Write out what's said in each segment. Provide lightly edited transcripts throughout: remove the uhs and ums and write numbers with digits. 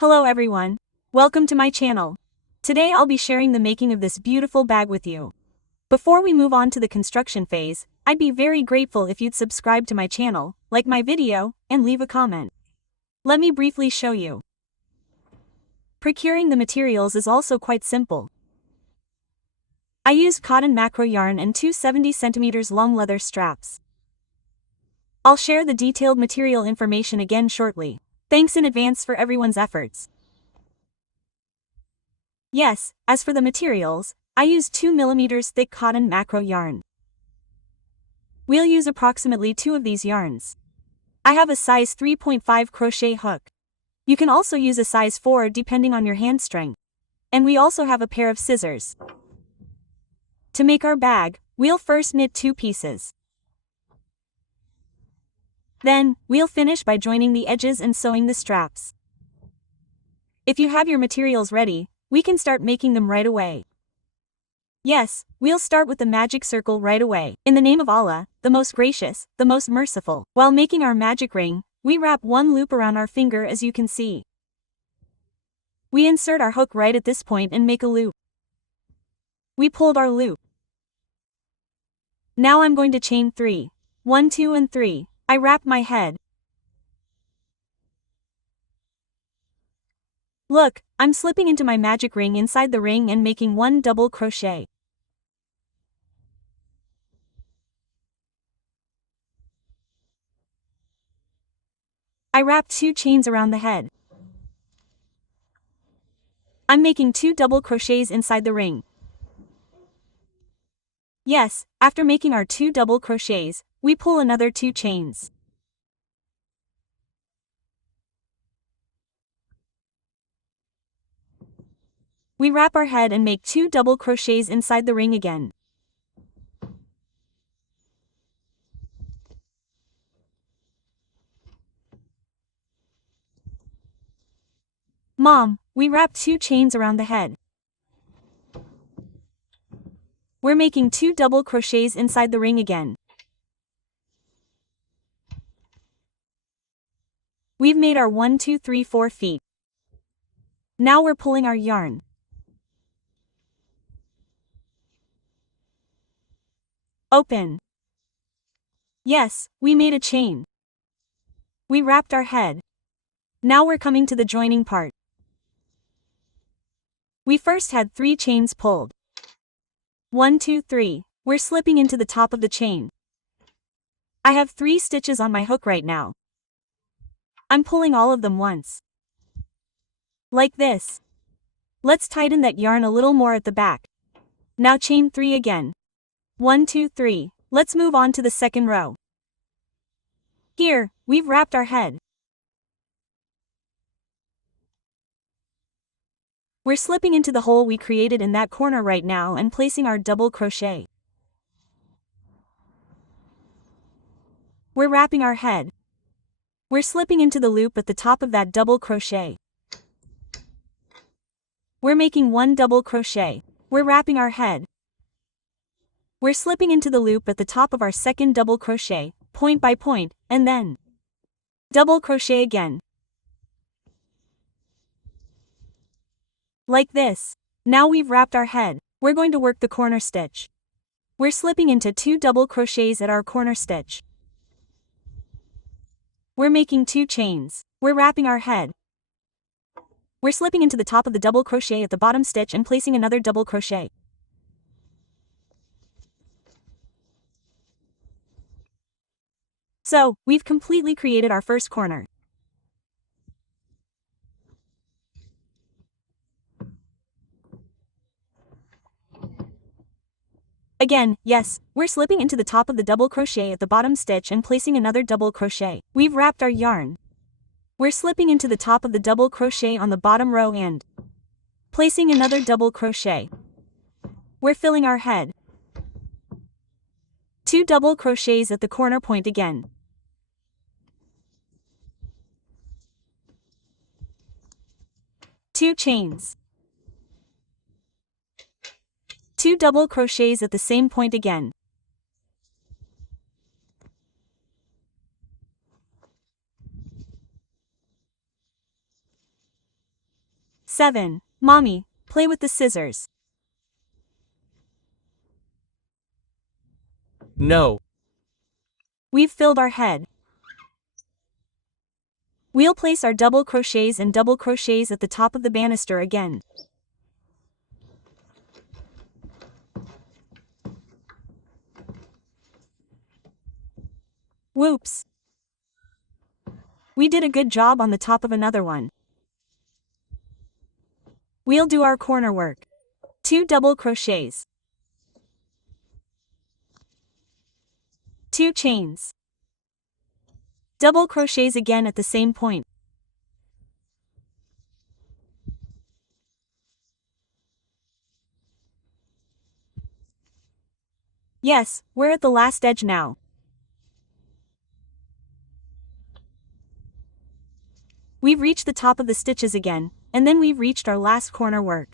Hello everyone. Welcome to my channel. Today I'll be sharing the making of this beautiful bag with you. Before we move on to the construction phase, I'd be very grateful if you'd subscribe to my channel, like my video, and leave a comment. Let me briefly show you. Procuring the materials is also quite simple. I used cotton macro yarn and two 70 cm long leather straps. I'll share the detailed material information again shortly. Thanks in advance for everyone's efforts. Yes, as for the materials, I used 2 mm thick cotton macro yarn. We'll use approximately 2 of these yarns. I have a size 3.5 crochet hook. You can also use a size 4 depending on your hand strength. And we also have a pair of scissors. To make our bag, we'll first knit 2 pieces. Then, we'll finish by joining the edges and sewing the straps. If you have your materials ready, we can start making them right away. Yes, we'll start with the magic circle right away. In the name of Allah, the most gracious, the most merciful. While making our magic ring, we wrap one loop around our finger as you can see. We insert our hook right at this point and make a loop. We pulled our loop. Now I'm going to chain 3. 1, 2 and 3. I wrap my head. Look, I'm slipping into my magic ring inside the ring and making 1 double crochet. I wrap 2 chains around the head. I'm making 2 double crochets inside the ring. Yes, after making our 2 double crochets, we pull another 2 chains. We wrap our head and make 2 double crochets inside the ring again. Mom, we wrap 2 chains around the head. We're making 2 double crochets inside the ring again. We've made our 1, 2, 3, 4 feet. Now we're pulling our yarn. Open. Yes, we made a chain. We wrapped our head. Now we're coming to the joining part. We first had 3 chains pulled. 1, 2, 3. We're slipping into the top of the chain. I have 3 stitches on my hook right now. I'm pulling all of them once. Like this. Let's tighten that yarn a little more at the back. Now chain 3 again. 1, 2, 3. Let's move on to the second row. Here, we've wrapped our head. We're slipping into the hole we created in that corner right now and placing our double crochet. We're wrapping our head. We're slipping into the loop at the top of that double crochet. We're making 1 double crochet. We're wrapping our head. We're slipping into the loop at the top of our second double crochet, point by point, and then double crochet again. Like this. Now we've wrapped our head. We're going to work the corner stitch. We're slipping into 2 double crochets at our corner stitch. We're making 2 chains. We're wrapping our head. We're slipping into the top of the double crochet at the bottom stitch and placing another double crochet. So, we've completely created our first corner. Again, yes, we're slipping into the top of the double crochet at the bottom stitch and placing another double crochet. We've wrapped our yarn. We're slipping into the top of the double crochet on the bottom row and placing another double crochet. We're filling our head. 2 double crochets at the corner point again. Two chains. 2 double crochets at the same point again. 7. Mommy, play with the scissors. No. We've filled our head. We'll place our double crochets and double crochets at the top of the banister again. Whoops! We did a good job on the top of another one. We'll do our corner work. 2 double crochets. 2 chains. Double crochets again at the same point. Yes, we're at the last edge now. We've reached the top of the stitches again, and then we've reached our last corner work.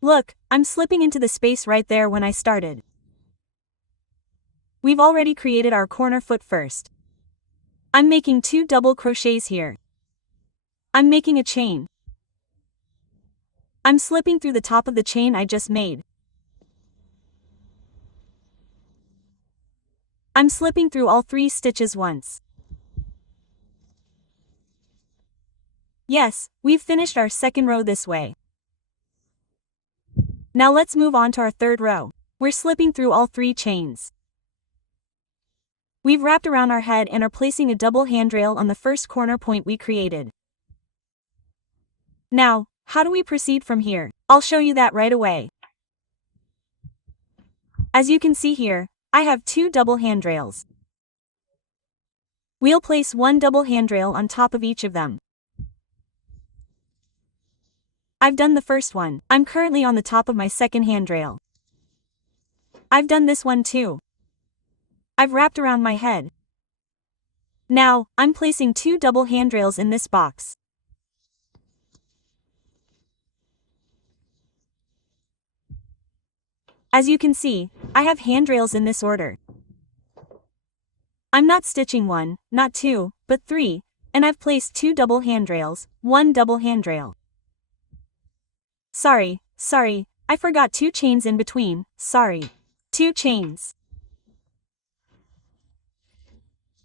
Look, I'm slipping into the space right there when I started. We've already created our corner foot first. I'm making 2 double crochets here. I'm making a chain. I'm slipping through the top of the chain I just made. I'm slipping through all 3 stitches once. Yes, we've finished our second row this way. Now let's move on to our third row. We're slipping through all 3 chains. We've wrapped around our head and are placing a double handrail on the first corner point we created. Now, how do we proceed from here? I'll show you that right away. As you can see here, I have 2 double handrails. We'll place 1 double handrail on top of each of them. I've done the first one. I'm currently on the top of my second handrail. I've done this one too. I've wrapped around my head. Now, I'm placing 2 double handrails in this box. As you can see, I have handrails in this order. I'm not stitching 1, not 2, but 3, and I've placed 2 double handrails, 1 double handrail. Sorry, I forgot 2 chains in between, sorry. 2 chains.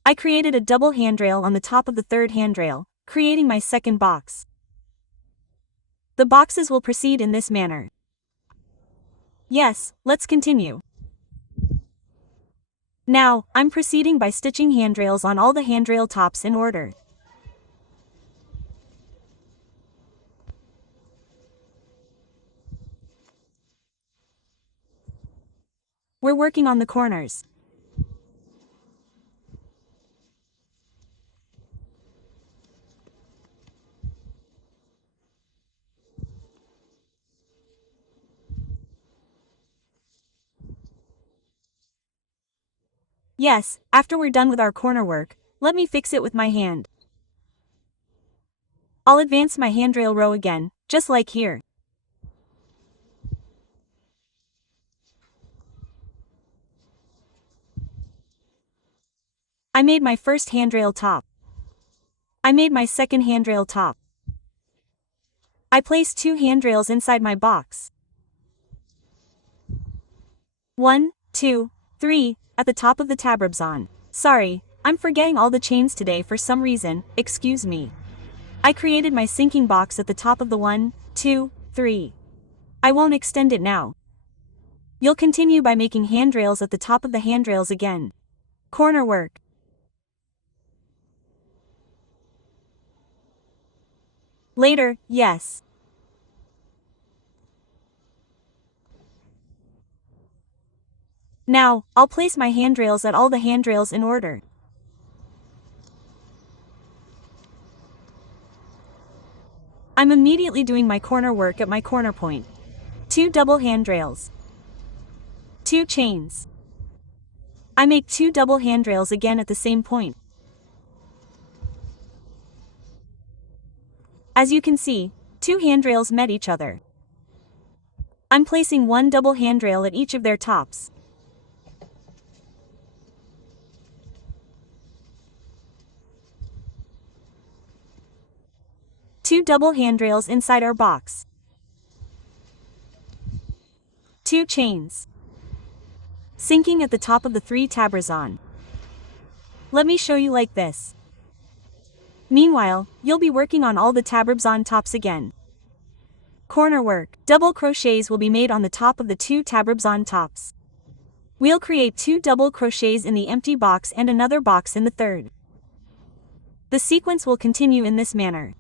I created a double handrail on the top of the third handrail, creating my second box. The boxes will proceed in this manner. Yes, let's continue. Now, I'm proceeding by stitching handrails on all the handrail tops in order. We're working on the corners. Yes, after we're done with our corner work, let me fix it with my hand. I'll advance my handrail row again, just like here. I made my first handrail top. I made my second handrail top. I placed 2 handrails inside my box. 1, 2, 3, at the top of the tabarbzon. Sorry, I'm forgetting all the chains today for some reason, excuse me. I created my sinking box at the top of the 1, 2, 3. I won't extend it now. You'll continue by making handrails at the top of the handrails again. Corner work. Later, yes. Now, I'll place my handrails at all the handrails in order. I'm immediately doing my corner work at my corner point. 2 double handrails. 2 chains. I make 2 double handrails again at the same point. As you can see, 2 handrails met each other. I'm placing 1 double handrail at each of their tops. double handrails inside our box. 2 chains. Sinking at the top of the 3 tabbers on. Let me show you like this. Meanwhile, you'll be working on all the tabbers on tops again. Corner work. Double crochets will be made on the top of the 2 tabbers on tops. We'll create 2 double crochets in the empty box and another box in the third. The sequence will continue in this manner.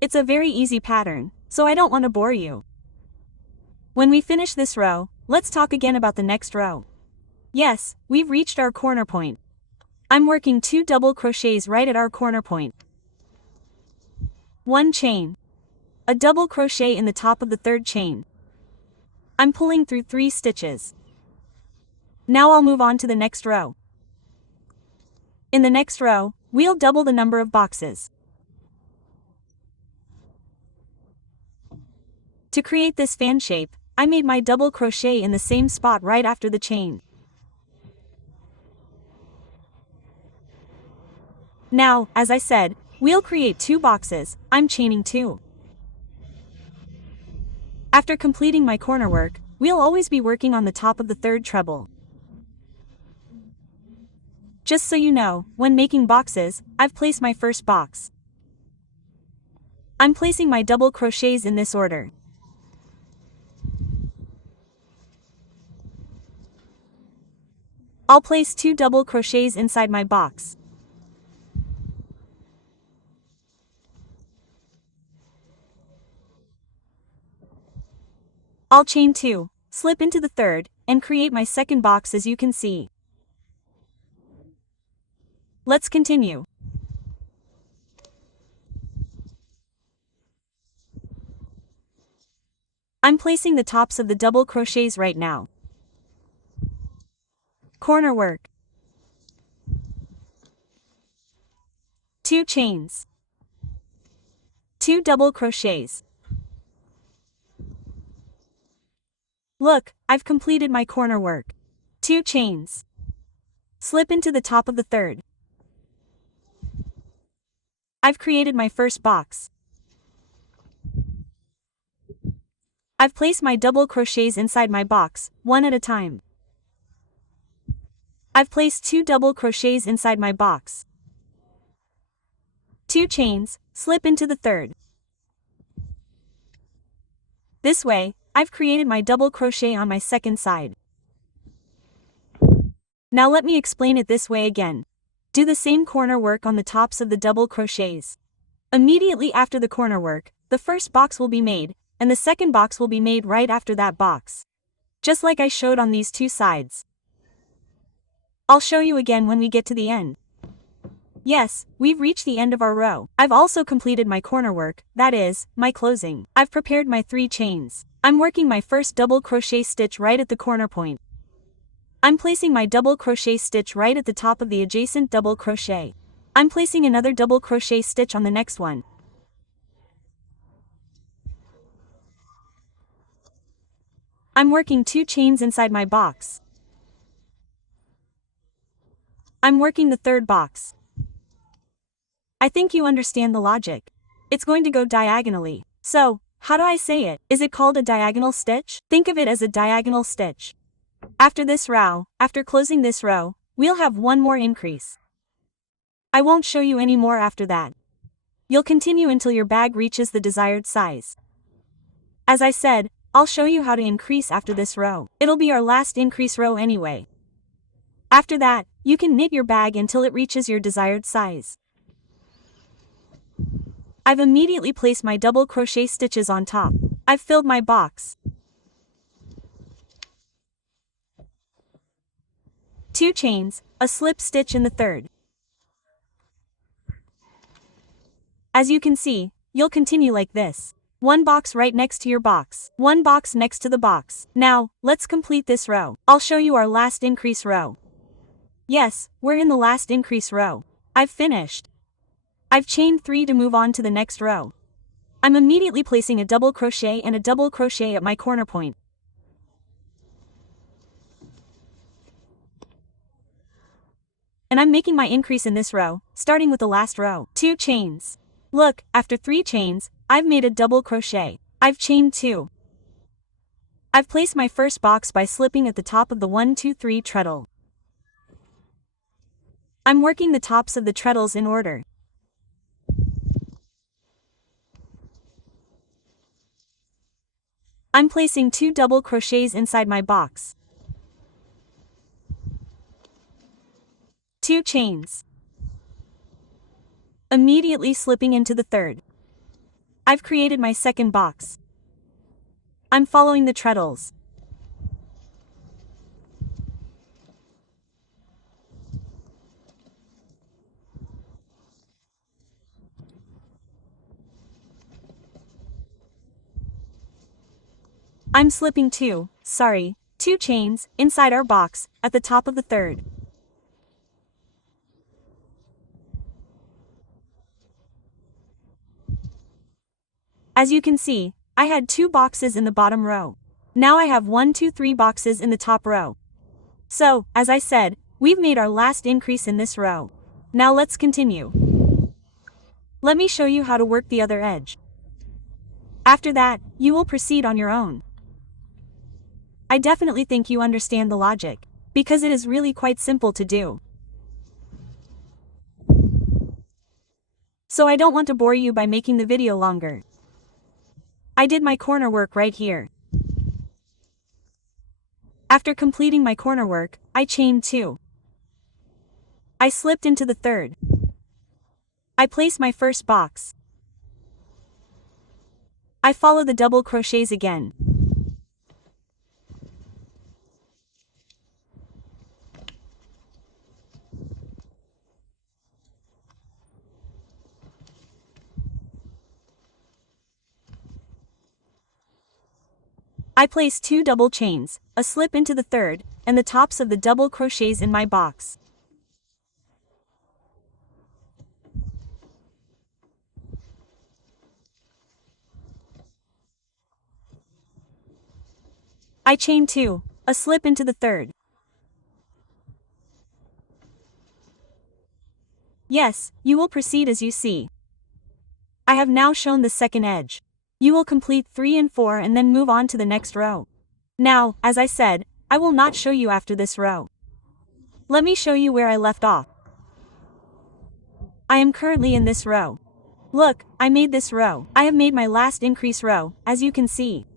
It's a very easy pattern, so I don't want to bore you. When we finish this row, let's talk again about the next row. Yes, we've reached our corner point. I'm working 2 double crochets right at our corner point. 1 chain. A double crochet in the top of the 3rd chain. I'm pulling through 3 stitches. Now I'll move on to the next row. In the next row, we'll double the number of boxes. To create this fan shape, I made my double crochet in the same spot right after the chain. Now, as I said, we'll create 2 boxes. I'm chaining 2. After completing my corner work, we'll always be working on the top of the 3rd treble. Just so you know, when making boxes, I've placed my first box. I'm placing my double crochets in this order. I'll place 2 double crochets inside my box. I'll chain 2, slip into the 3rd, and create my second box as you can see. Let's continue. I'm placing the tops of the double crochets right now. Corner work. 2 chains. 2 double crochets. Look, I've completed my corner work. 2 chains. Slip into the top of the 3rd. I've created my first box. I've placed my double crochets inside my box, one at a time. I've placed 2 double crochets inside my box. 2 chains, slip into the 3rd. This way, I've created my double crochet on my second side. Now let me explain it this way again. Do the same corner work on the tops of the double crochets. Immediately after the corner work, the first box will be made, and the second box will be made right after that box. Just like I showed on these 2 sides. I'll show you again when we get to the end. Yes, we've reached the end of our row. I've also completed my corner work, that is, my closing. I've prepared my 3 chains. I'm working my first double crochet stitch right at the corner point. I'm placing my double crochet stitch right at the top of the adjacent double crochet. I'm placing another double crochet stitch on the next one. I'm working 2 chains inside my box. I'm working the 3rd box. I think you understand the logic. It's going to go diagonally. So, how do I say it? Is it called a diagonal stitch? Think of it as a diagonal stitch. After this row, after closing this row, we'll have one more increase. I won't show you any more after that. You'll continue until your bag reaches the desired size. As I said, I'll show you how to increase after this row. It'll be our last increase row anyway. After that, you can knit your bag until it reaches your desired size. I've immediately placed my double crochet stitches on top. I've filled my box. 2 chains, a slip stitch in the 3rd. As you can see, you'll continue like this. 1 box right next to your box. 1 box next to the box. Now, let's complete this row. I'll show you our last increase row. Yes, we're in the last increase row. I've finished. I've chained 3 to move on to the next row. I'm immediately placing a double crochet and a double crochet at my corner point. And I'm making my increase in this row, starting with the last row. 2 chains. Look, after 3 chains, I've made a double crochet. I've chained 2. I've placed my first box by slipping at the top of the 1, 2, 3 treadle. I'm working the tops of the treadles in order. I'm placing 2 double crochets inside my box. 2 chains. Immediately slipping into the third. I've created my second box. I'm following the treadles. I'm slipping 2 chains, inside our box, at the top of the third. As you can see, I had 2 boxes in the bottom row. Now I have 1, 2, 3 boxes in the top row. So, as I said, we've made our last increase in this row. Now let's continue. Let me show you how to work the other edge. After that, you will proceed on your own. I definitely think you understand the logic, because it is really quite simple to do. So I don't want to bore you by making the video longer. I did my corner work right here. After completing my corner work, I chained 2. I slipped into the third. I placed my first box. I follow the double crochets again. I place 2 double chains, a slip into the third, and the tops of the double crochets in my box. I chain 2, a slip into the third. Yes, you will proceed as you see. I have now shown the second edge. You will complete 3 and 4 and then move on to the next row. Now, as I said, I will not show you after this row. Let me show you where I left off. I am currently in this row. Look, I made this row. I have made my last increase row, as you can see.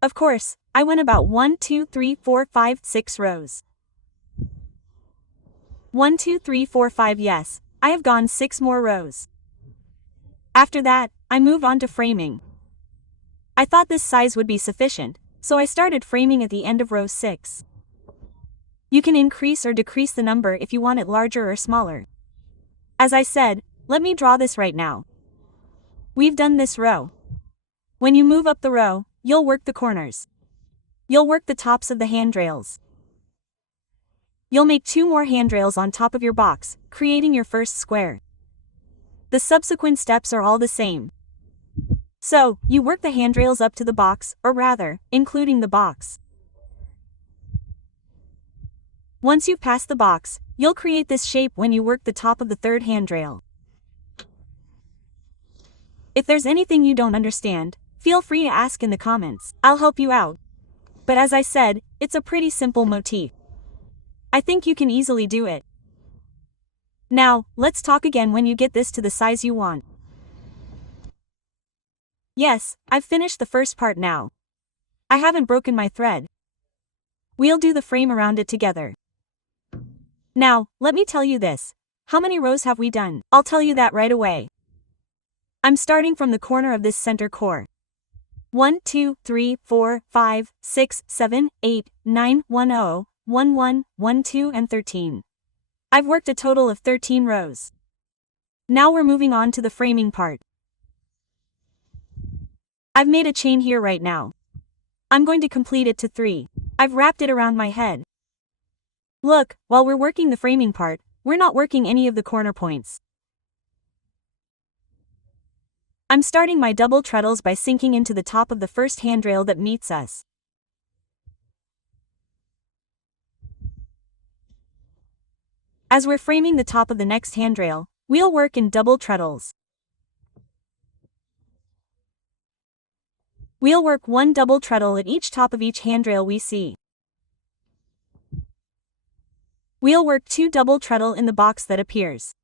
Of course, I went about 1, 2, 3, 4, 5, 6 rows. 1, 2, 3, 4, 5, yes, I have gone 6 more rows. After that, I moved on to framing. I thought this size would be sufficient, so I started framing at the end of row 6. You can increase or decrease the number if you want it larger or smaller. As I said, let me draw this right now. We've done this row. When you move up the row, you'll work the corners. You'll work the tops of the handrails. You'll make 2 more handrails on top of your box, creating your first square. The subsequent steps are all the same. So, you work the handrails up to the box, or rather, including the box. Once you've passed the box, you'll create this shape when you work the top of the third handrail. If there's anything you don't understand, feel free to ask in the comments. I'll help you out. But as I said, it's a pretty simple motif. I think you can easily do it. Now, let's talk again when you get this to the size you want. Yes, I've finished the first part now. I haven't broken my thread. We'll do the frame around it together. Now, let me tell you this. How many rows have we done? I'll tell you that right away. I'm starting from the corner of this center core. 1, 2, 3, 4, 5, 6, 7, 8, 9, 1, 0, 1, 1, 1, 2, and 13. I've worked a total of 13 rows. Now we're moving on to the framing part. I've made a chain here right now. I'm going to complete it to 3. I've wrapped it around my head. Look, while we're working the framing part, we're not working any of the corner points. I'm starting my double treadles by sinking into the top of the first handrail that meets us. As we're framing the top of the next handrail, we'll work in double treadles. We'll work one double treadle at each top of each handrail we see. We'll work 2 double treadle in the box that appears.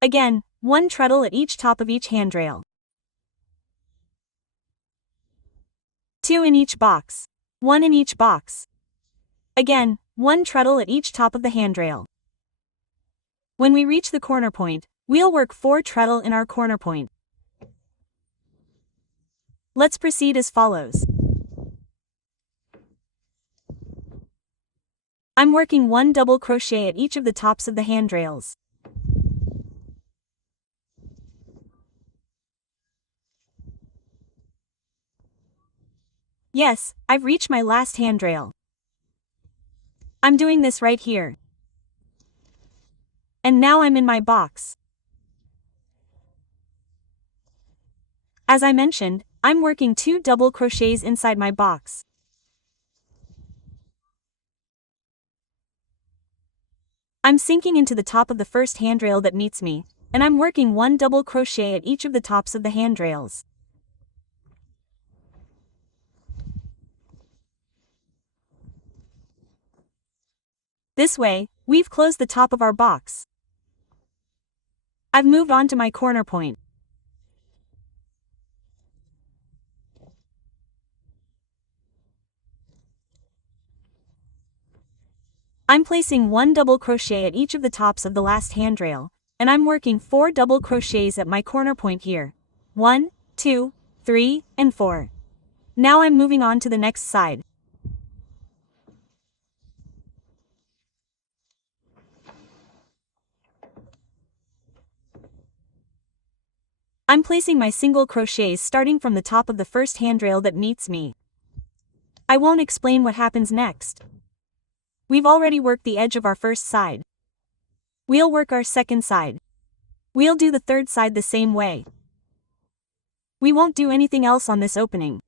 Again, 1 treadle at each top of each handrail. 2 in each box. 1 in each box. Again, 1 treadle at each top of the handrail. When we reach the corner point, we'll work 4 treadle in our corner point. Let's proceed as follows. I'm working 1 double crochet at each of the tops of the handrails. Yes, I've reached my last handrail. I'm doing this right here. And now I'm in my box. As I mentioned, I'm working 2 double crochets inside my box. I'm sinking into the top of the first handrail that meets me, and I'm working 1 double crochet at each of the tops of the handrails. This way, we've closed the top of our box. I've moved on to my corner point. I'm placing 1 double crochet at each of the tops of the last handrail, and I'm working 4 double crochets at my corner point here. 1, 2, 3, and 4. Now I'm moving on to the next side. I'm placing my single crochets starting from the top of the first handrail that meets me. I won't explain what happens next. We've already worked the edge of our first side. We'll work our second side. We'll do the third side the same way. We won't do anything else on this opening.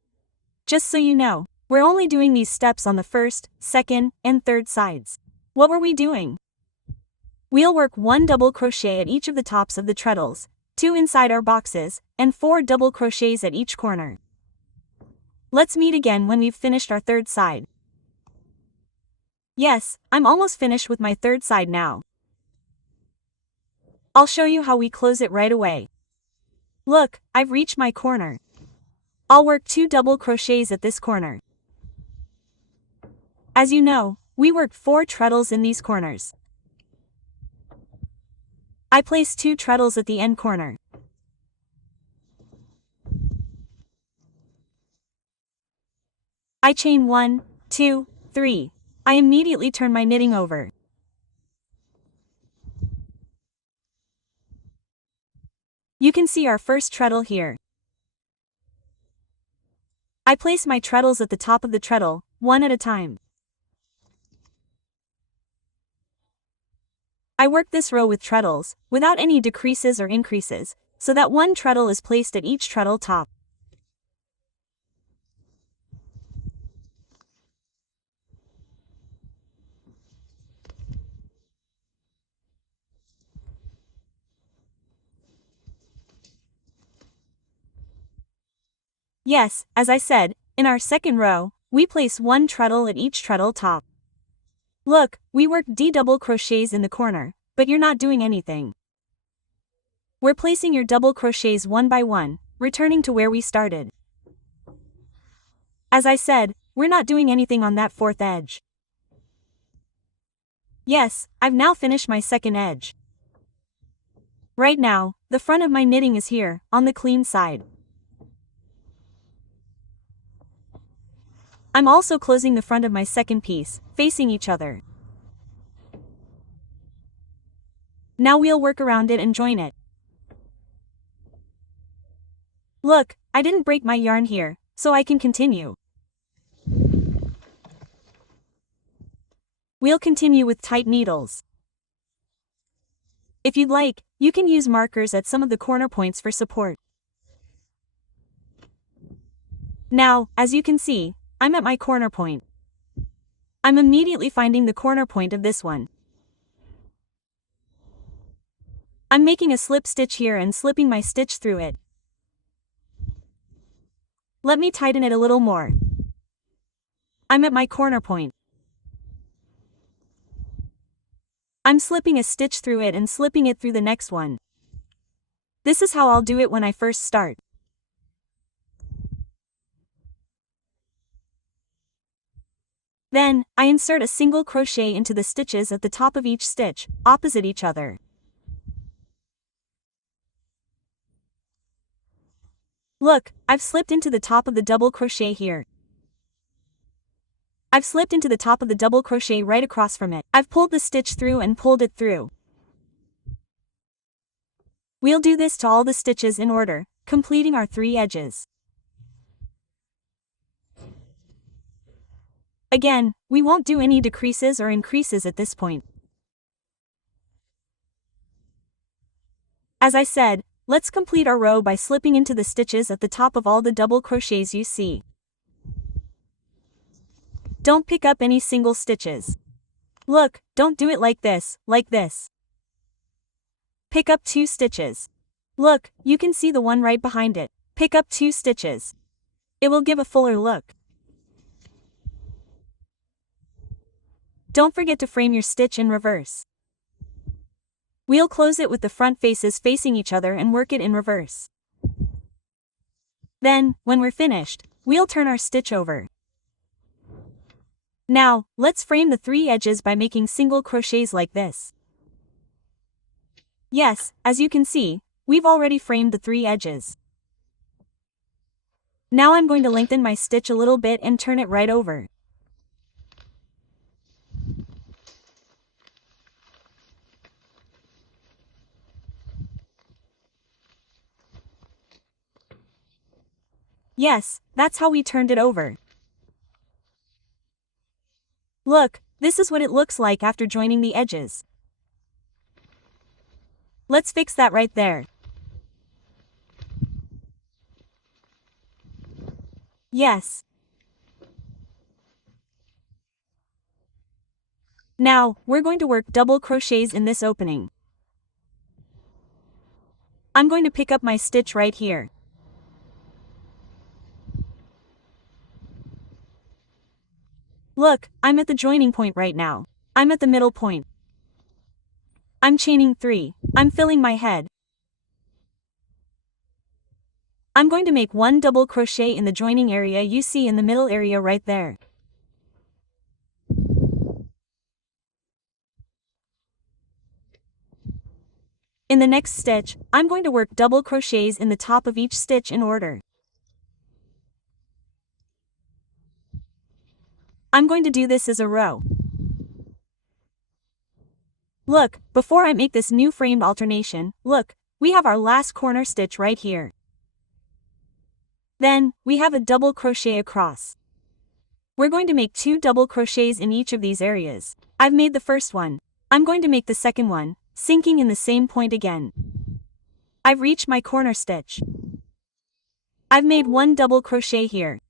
Just so you know, we're only doing these steps on the first, second, and third sides. What were we doing? We'll work 1 double crochet at each of the tops of the treadles, 2 inside our boxes, and 4 double crochets at each corner. Let's meet again when we've finished our third side. Yes, I'm almost finished with my third side now. I'll show you how we close it right away. Look, I've reached my corner. I'll work 2 double crochets at this corner. As you know, we worked 4 treadles in these corners. I place 2 treadles at the end corner. I chain 1, 2, 3. I immediately turn my knitting over. You can see our first treadle here. I place my treadles at the top of the treadle, one at a time. I work this row with treadles, without any decreases or increases, so that 1 treadle is placed at each treadle top. Yes, as I said, in our second row, we place 1 treadle at each treadle top. Look, we worked D double crochets in the corner, but you're not doing anything. We're placing your double crochets one by one, returning to where we started. As I said, we're not doing anything on that fourth edge. Yes, I've now finished my second edge. Right now, the front of my knitting is here, on the clean side. I'm also closing the front of my second piece, facing each other. Now we'll work around it and join it. Look, I didn't break my yarn here, so I can continue. We'll continue with tight needles. If you'd like, you can use markers at some of the corner points for support. Now, as you can see, I'm at my corner point. I'm immediately finding the corner point of this one. I'm making a slip stitch here and slipping my stitch through it. Let me tighten it a little more. I'm at my corner point. I'm slipping a stitch through it and slipping it through the next one. This is how I'll do it when I first start. Then, I insert a single crochet into the stitches at the top of each stitch, opposite each other. Look, I've slipped into the top of the double crochet here. I've slipped into the top of the double crochet right across from it. I've pulled the stitch through and pulled it through. We'll do this to all the stitches in order, completing our 3 edges. Again, we won't do any decreases or increases at this point. As I said, let's complete our row by slipping into the stitches at the top of all the double crochets you see. Don't pick up any single stitches. Look, don't do it like this, like this. Pick up 2 stitches. Look, you can see the one right behind it. Pick up 2 stitches. It will give a fuller look. Don't forget to frame your stitch in reverse. We'll close it with the front faces facing each other and work it in reverse. Then, when we're finished, we'll turn our stitch over. Now, let's frame the 3 edges by making single crochets like this. Yes, as you can see, we've already framed the 3 edges. Now I'm going to lengthen my stitch a little bit and turn it right over. Yes, that's how we turned it over. Look, this is what it looks like after joining the edges. Let's fix that right there. Yes. Now, we're going to work double crochets in this opening. I'm going to pick up my stitch right here. Look, I'm at the joining point right now. I'm at the middle point. I'm chaining 3. I'm filling my head. I'm going to make 1 double crochet in the joining area you see in the middle area right there. In the next stitch, I'm going to work double crochets in the top of each stitch in order. I'm going to do this as a row. Look, before I make this new framed alternation, look, we have our last corner stitch right here. Then, we have a double crochet across. We're going to make 2 double crochets in each of these areas. I've made the first one. I'm going to make the second one, sinking in the same point again. I've reached my corner stitch. I've made 1 double crochet here.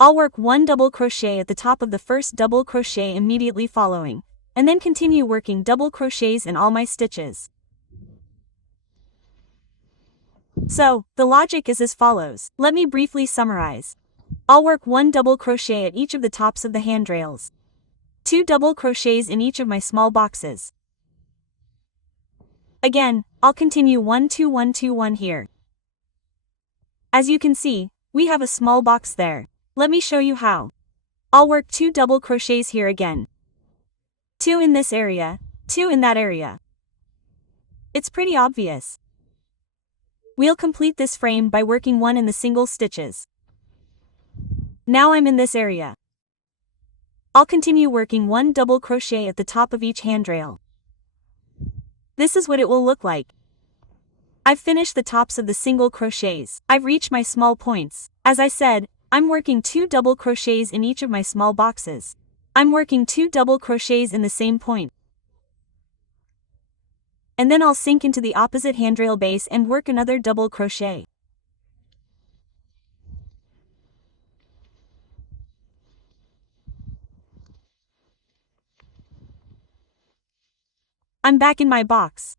I'll work 1 double crochet at the top of the first double crochet immediately following, and then continue working double crochets in all my stitches. So, the logic is as follows. Let me briefly summarize. I'll work 1 double crochet at each of the tops of the handrails. 2 double crochets in each of my small boxes. Again, I'll continue 1 2 1 2 1 here. As you can see, we have a small box there. Let me show you how. I'll work 2 double crochets here again. 2 in this area, 2 in that area. It's pretty obvious. We'll complete this frame by working 1 in the single stitches. Now I'm in this area. I'll continue working 1 double crochet at the top of each handrail. This is what it will look like. I've finished the tops of the single crochets. I've reached my small points. As I said, I'm working 2 double crochets in each of my small boxes. I'm working 2 double crochets in the same point. And then I'll sink into the opposite handrail base and work another double crochet. I'm back in my box.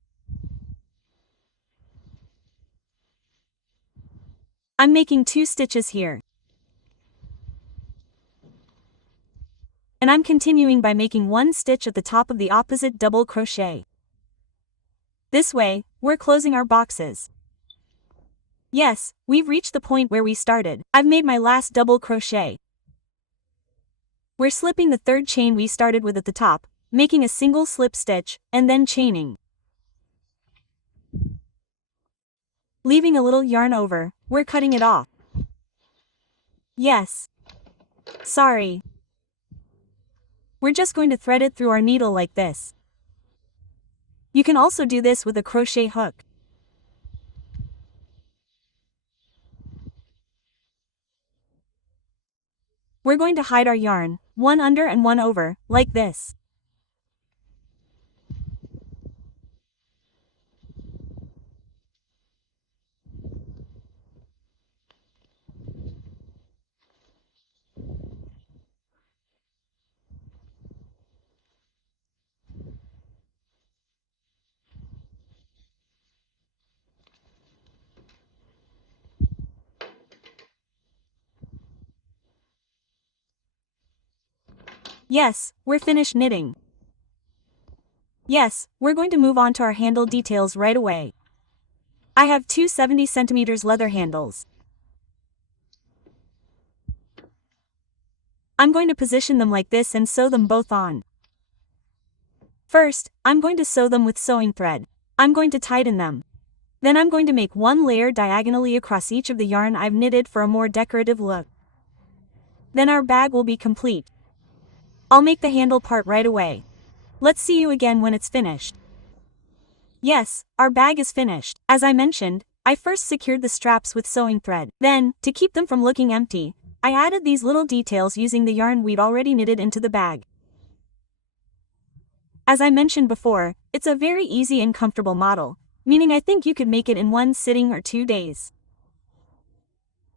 I'm making 2 stitches here. And I'm continuing by making 1 stitch at the top of the opposite double crochet. This way, we're closing our boxes. Yes, we've reached the point where we started. I've made my last double crochet. We're slipping the 3rd chain we started with at the top, making a single slip stitch, and then chaining. Leaving a little yarn over, we're cutting it off. Yes. Sorry. We're just going to thread it through our needle like this. You can also do this with a crochet hook. We're going to hide our yarn, one under and one over, like this. Yes, we're finished knitting. Yes, we're going to move on to our handle details right away. I have 2 70cm leather handles. I'm going to position them like this and sew them both on. First, I'm going to sew them with sewing thread. I'm going to tighten them. Then I'm going to make 1 layer diagonally across each of the yarn I've knitted for a more decorative look. Then our bag will be complete. I'll make the handle part right away. Let's see you again when it's finished. Yes, our bag is finished. As I mentioned, I first secured the straps with sewing thread. Then, to keep them from looking empty, I added these little details using the yarn we'd already knitted into the bag. As I mentioned before, it's a very easy and comfortable model, meaning I think you could make it in 1 sitting or 2 days.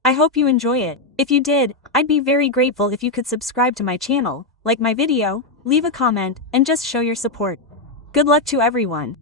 I hope you enjoy it. If you did, I'd be very grateful if you could subscribe to my channel, like my video, leave a comment, and just show your support. Good luck to everyone.